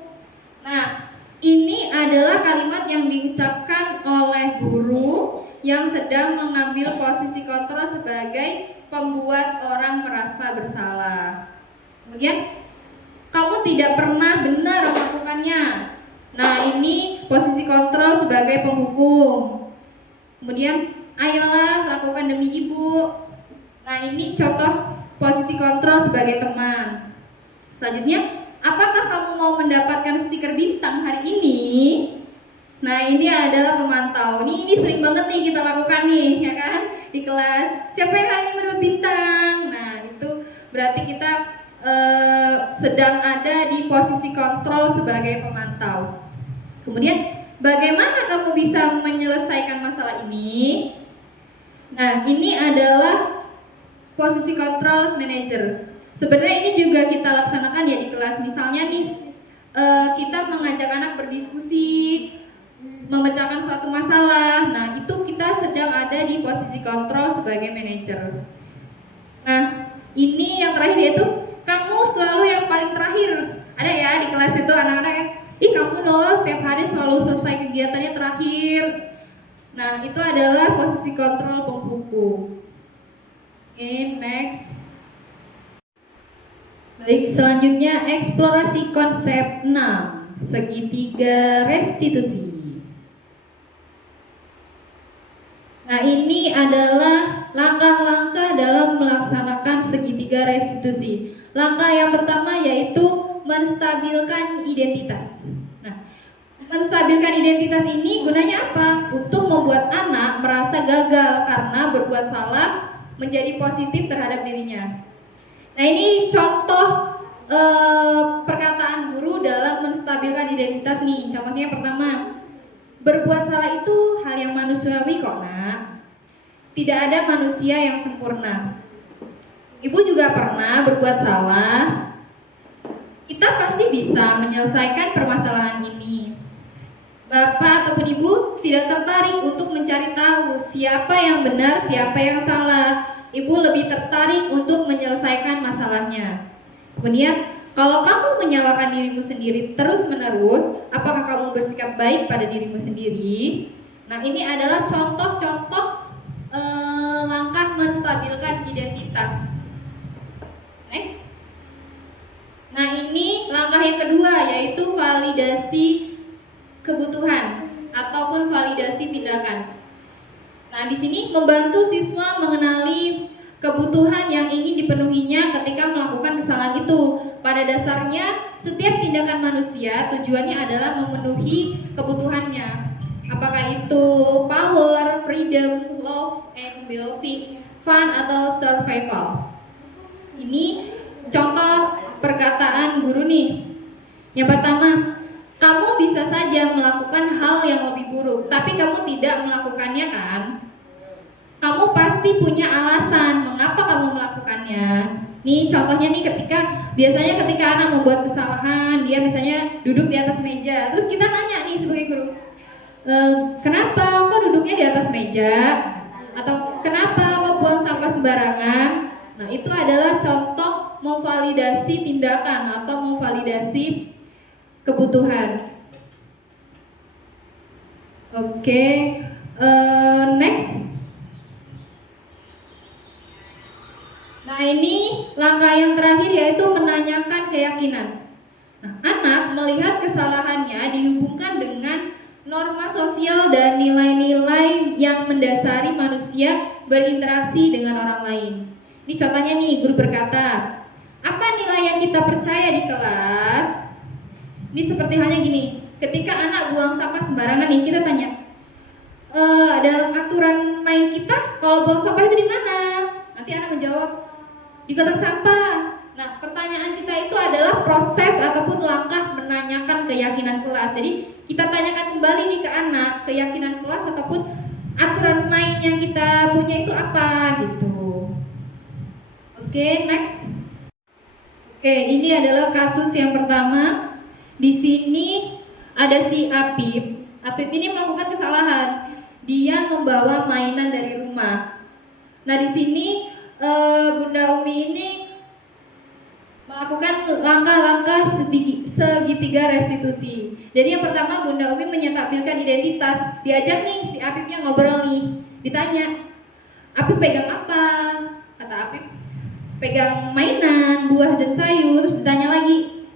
Nah, ini adalah kalimat yang diucapkan oleh guru yang sedang mengambil posisi kontrol sebagai pembuat orang merasa bersalah. Kemudian kamu tidak pernah benar melakukannya. Nah, ini posisi kontrol sebagai penghukum. Kemudian, ayolah lakukan demi ibu. Nah, ini contoh posisi kontrol sebagai teman. Selanjutnya, apakah kamu mau mendapatkan stiker bintang hari ini? Nah, ini adalah pemantau. Ini sering banget nih kita lakukan nih, ya kan? Di kelas. Siapa yang hari ini mendapat bintang? Nah, itu berarti kita sedang ada di posisi kontrol sebagai pemantau. Kemudian, bagaimana kamu bisa menyelesaikan masalah ini? Nah, ini adalah posisi kontrol manager. Sebenarnya ini juga kita laksanakan ya di kelas. Misalnya nih, kita mengajak anak berdiskusi, memecahkan suatu masalah. Nah, itu kita sedang ada di posisi kontrol sebagai manajer. Nah, ini yang terakhir yaitu kamu selalu yang paling terakhir. Ada ya di kelas itu anak-anak ya, ih kamu loh tiap hari selalu selesai kegiatannya terakhir. Nah, itu adalah posisi kontrol penghukum. Oke, next. Baik, selanjutnya eksplorasi konsep 6, segitiga restitusi. Nah, ini adalah langkah-langkah dalam melaksanakan segitiga restitusi. Langkah yang pertama yaitu menstabilkan identitas. Nah, menstabilkan identitas ini gunanya apa? Untuk membuat anak merasa gagal karena berbuat salah menjadi positif terhadap dirinya. Nah, ini contoh perkataan guru dalam menstabilkan identitas nih. Contohnya yang pertama, berbuat salah itu hal yang manusiawi kok, Nak. Tidak ada manusia yang sempurna. Ibu juga pernah berbuat salah. Kita pasti bisa menyelesaikan permasalahan ini. Bapak ataupun ibu tidak tertarik untuk mencari tahu siapa yang benar, siapa yang salah. Ibu lebih tertarik untuk menyelesaikan masalahnya. Kemudian, kalau kamu menyalahkan dirimu sendiri terus-menerus, apakah kamu bersikap baik pada dirimu sendiri? Nah, ini adalah contoh-contoh langkah menstabilkan identitas. Next. Nah, ini langkah yang kedua yaitu validasi kebutuhan ataupun validasi tindakan. Nah, di sini membantu siswa mengenali kebutuhan yang ingin dipenuhinya ketika melakukan kesalahan itu. Pada dasarnya, setiap tindakan manusia tujuannya adalah memenuhi kebutuhannya. Apakah itu power, freedom, love, and well-being, fun, atau survival. Ini contoh perkataan guru nih. Yang pertama, kamu bisa saja melakukan hal yang lebih buruk, tapi kamu tidak melakukannya kan? Kamu pasti punya alasan mengapa kamu melakukannya. Nih contohnya nih biasanya ketika anak membuat kesalahan, dia misalnya duduk di atas meja, terus kita nanya nih sebagai guru, kenapa kok duduknya di atas meja? Atau kenapa kok buang sampah sembarangan? Nah, itu adalah contoh memvalidasi tindakan atau memvalidasi kebutuhan. Oke, next. Nah, ini langkah yang terakhir yaitu menanyakan keyakinan. Nah, anak melihat kesalahannya dihubungkan dengan norma sosial dan nilai-nilai yang mendasari manusia berinteraksi dengan orang lain. Ini contohnya nih, guru berkata, apa nilai yang kita percaya di kelas? Ini seperti halnya gini, ketika anak buang sampah sembarangan nih, kita tanya, dalam aturan main kita, kalau buang sampah itu di mana? Nanti anak menjawab, di kotak sampah. Nah, pertanyaan kita itu adalah proses ataupun langkah menanyakan keyakinan kelas. Jadi, kita tanyakan kembali nih ke anak, keyakinan kelas ataupun aturan main yang kita punya itu apa gitu. Oke, next. Oke, ini adalah kasus yang pertama. Di sini ada si Apip. Apip ini melakukan kesalahan. Dia membawa mainan dari rumah. Nah, di sini Bunda Umi ini melakukan langkah-langkah segitiga restitusi. Jadi yang pertama Bunda Umi menyetabilkan identitas. Diajak nih si Apipnya ngobrol nih. Ditanya, Apip pegang apa? Kata Apip, pegang mainan, buah dan sayur. Terus ditanya lagi,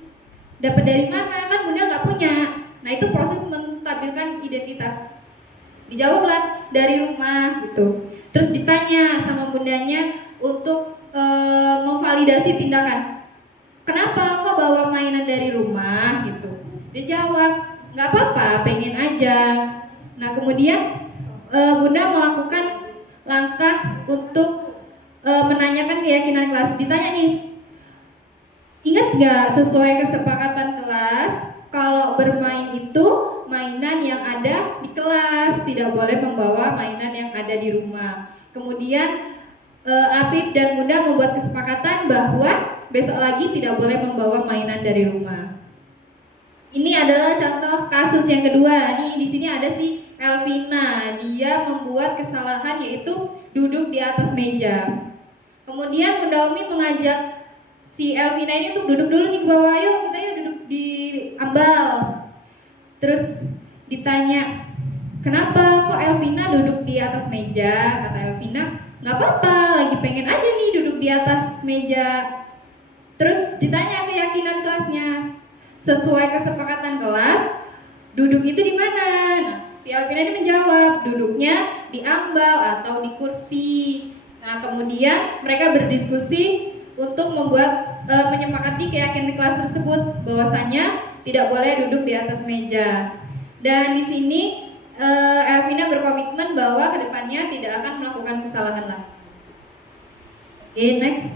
Dapat dari mana? Kan bunda nggak punya. Nah itu proses menstabilkan identitas. Dijawablah dari rumah gitu. Terus ditanya sama bundanya untuk memvalidasi tindakan. Kenapa kok bawa mainan dari rumah gitu? Dia jawab, nggak apa-apa, pengen aja. Nah kemudian bunda melakukan langkah untuk menanyakan keyakinan kelas. Ditanya nih, ingat nggak sesuai kesepakatan kelas kalau bermain itu mainan yang ada di kelas, tidak boleh membawa mainan yang ada di rumah. Kemudian Apip dan Bunda membuat kesepakatan bahwa besok lagi tidak boleh membawa mainan dari rumah. Ini adalah contoh kasus yang kedua. Nih di sini ada si Elvina, dia membuat kesalahan yaitu duduk di atas meja. Kemudian Bunda Umi mengajak si Elvina ini untuk duduk dulu nih ke bawah, yuk kita yuk duduk di ambal. Terus ditanya, kenapa kok Elvina duduk di atas meja? Kata Elvina, nggak apa-apa, lagi pengen aja nih duduk di atas meja. Terus ditanya keyakinan kelasnya, sesuai kesepakatan kelas, duduk itu di mana? Nah, si Elvina ini menjawab, duduknya di ambal atau di kursi. Nah, kemudian mereka berdiskusi untuk membuat menyepakati keyakinan kelas tersebut bahwasanya tidak boleh duduk di atas meja. Dan di sini Elvina berkomitmen bahwa kedepannya tidak akan melakukan kesalahan lagi. Oke, next.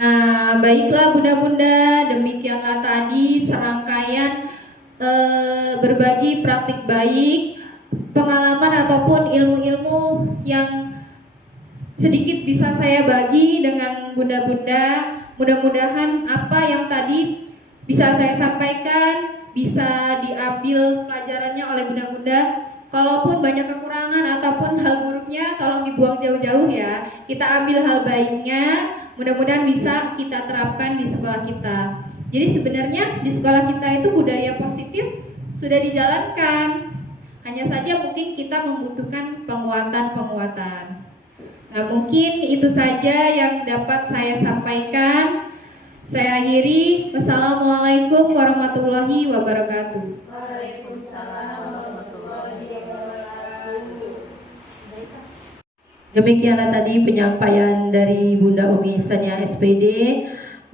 Nah, baiklah bunda-bunda, demikianlah tadi serangkaian berbagi praktik baik, pengalaman ataupun ilmu-ilmu yang sedikit bisa saya bagi dengan bunda-bunda. Mudah-mudahan apa yang tadi bisa saya sampaikan bisa diambil pelajarannya oleh bunda-bunda. Kalaupun banyak kekurangan ataupun hal buruknya tolong dibuang jauh-jauh ya. Kita ambil hal baiknya, mudah-mudahan bisa kita terapkan di sekolah kita. Jadi sebenarnya di sekolah kita itu budaya positif sudah dijalankan. Hanya saja mungkin kita membutuhkan penguatan-penguatan. Nah, mungkin itu saja yang dapat saya sampaikan. Saya akhiri. Wassalamualaikum warahmatullahi wabarakatuh. Waalaikumsalam warahmatullahi wabarakatuh. Demikianlah tadi penyampaian dari Bunda Umi Sania SPD.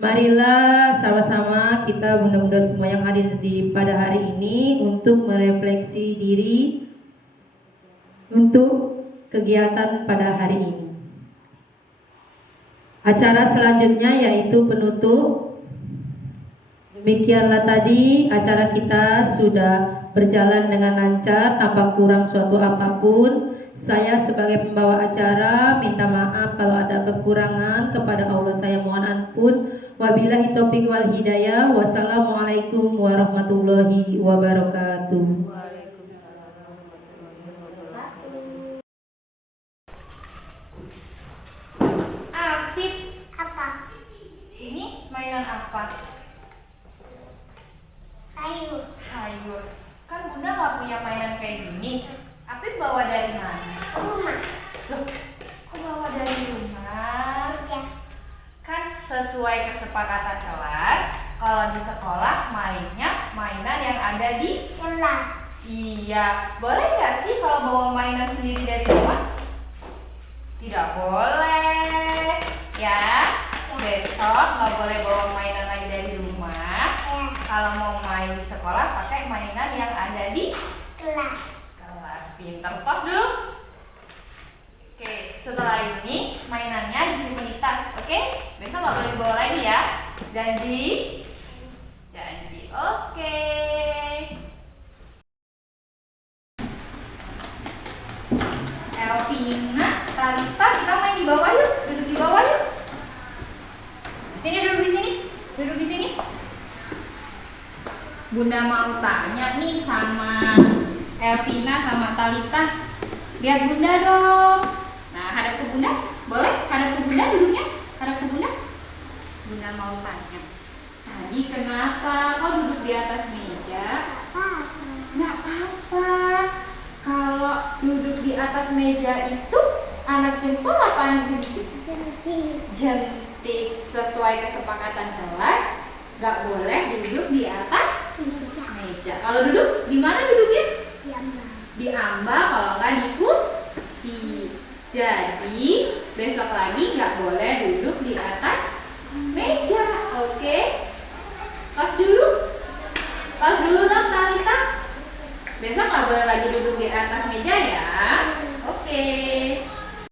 Marilah sama-sama kita bunda-bunda semua yang hadir pada hari ini untuk merefleksi diri untuk kegiatan pada hari ini. Acara selanjutnya yaitu penutup. Demikianlah tadi acara kita sudah berjalan dengan lancar tanpa kurang suatu apapun. Saya sebagai pembawa acara minta maaf kalau ada kekurangan, kepada Allah saya mohon ampun. Wabillahi taufiq wal hidayah. Wassalamualaikum warahmatullahi wabarakatuh. Mainan apa? Sayur. Sayur. Kan bunda nggak punya mainan kayak gini. Apip bawa dari mana? Rumah. Loh, kok bawa dari rumah? Ya. Kan sesuai kesepakatan kelas, kalau di sekolah mainnya mainan yang ada di Kelas. Iya, boleh nggak sih kalau bawa mainan sendiri dari rumah? Tidak boleh, ya. Besok nggak boleh bawa mainan lagi dari rumah. Ya. Kalau mau main di sekolah pakai mainan yang ada di Kelas. kelas. Pinter, tos dulu. Oke, setelah ini mainannya disimpan di tas. Oke, besok nggak boleh dibawa lagi ya. Janji? Janji. Oke. Elvina, Talita, kita main di bawah yuk. Duduk di bawah yuk. Sini, duduk di sini. Duduk di sini. Bunda mau tanya nih sama Elvina sama Talita. Lihat Bunda dong. Nah, hadap ke Bunda. Boleh? Hadap ke Bunda duduknya. Hadap ke Bunda. Bunda mau tanya. Tadi kenapa kau duduk di atas meja? Nggak apa-apa. Kalau duduk di atas meja itu anak jempol apa anak jentik? Jentik. Jentik. Sesuai kesepakatan kelas, nggak boleh duduk di atas meja. Kalau duduk di mana duduknya? Di amba, kalau nggak di kursi. Jadi besok lagi nggak boleh duduk di atas meja. Oke? Tos dulu dong Talita. Besok nggak boleh lagi duduk di atas meja ya. Oke.